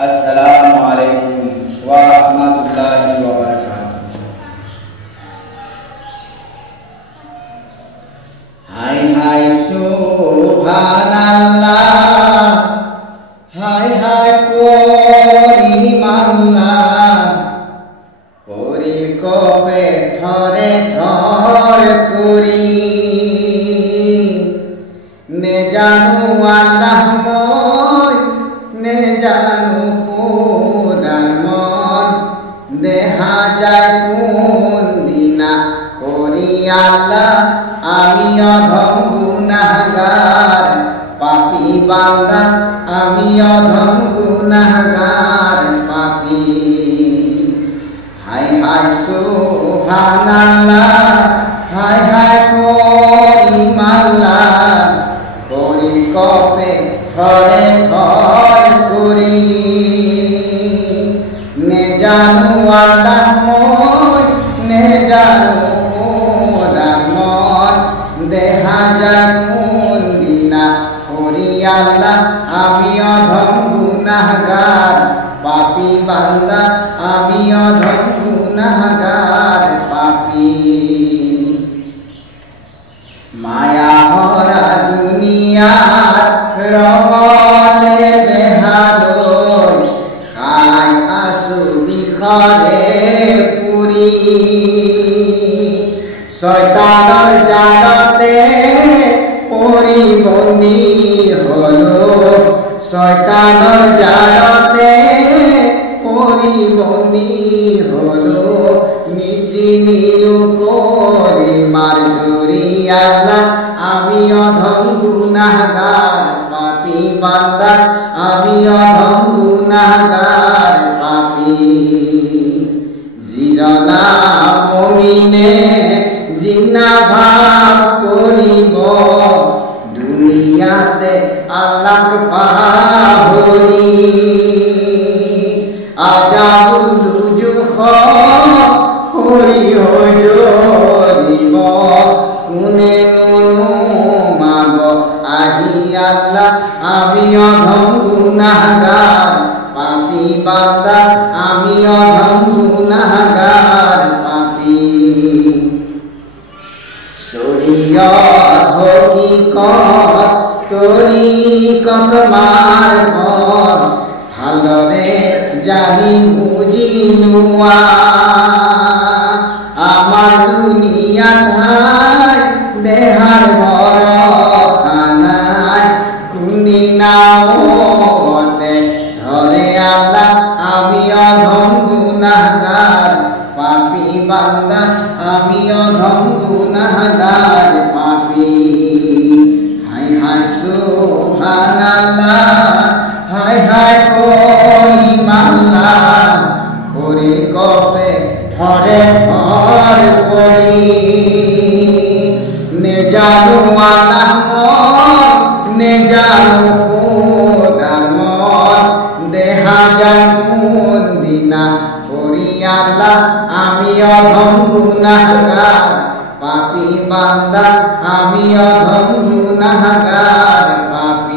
আসসালামু আলাইকুম ওয়া রাহমাতুল্লাহি ওয়া বারাকাতুহু। হাই হাই সুবহানাল্লাহ, হাই হাই করিম আল্লাহ, করিল কপে থরে থর করি, নে জানু আল্লাহ মই, নে জানু খুদার মন, দেখা যায় কোন দিনা করি আল্লাহ আমি অধম গুনাহগার, পাপী বান্দা আমি অধম গুনাহগার পাপী। হাই হাই সুবহানাল্লাহ, হাই হাই করিম আল্লাহ, করি কপে থরে থর করি, নে জানু আল্লাহ মই, নে জানু খোদার মন, দেখা যায় কোন দিনা করি আল্লাহ আমি অধম গুনাহগার, পাপী বান্দা আমি অধম গুনাহগার পাপী। মায়া ভরা দুনিয়ার রঙতে বেহাদর, খাই আসু বিখরে পুরি, শয়তানের জালতে পরি বন্দী হলো, শয়তানের জালতে পরি বন্দী হলো, নিশি নীলু করে মার জুরি আল্লাহ আমি অধম গুনাহগার, পাপী বান্দা আমি অধম গুনাহগার পাপী। জিজনা মমিনে জিনা ভাব করিব, দুনিয়াতে আল্লাহ পাহরি, আজাবুল দুজুখ হরি হজরিব, কোনে নুমাব আহি আল্লাহ আমি অধম গুনাহগার, পাপী বান্দা আমি অধম গুনাহগার পাপী। শরীয়ত হকিকত তরিকত মারফত, ভালরে জানি বুঝি নুয়া, আমার দুনিয়া ধাই দেহার ভরসা নাই, কোনদিনা মতে ধরে আল্লাহ আমি অধম গুনাহগার, পাপী বান্দা আমি অধম গুনাহগার পাপী। হাই হাই সুবহানাল্লাহ, হাই হাই করিম আল্লাহ, করিল কপে থরে থর করি, নে জানু আল্লাহ মন, নে জানু খোদার মন, দেখা যায় কোন দিনা করি আল্লাহ আমি অধম গুনাহগার, পাপী বান্দা আমি অধম গুনাহগার পাপী।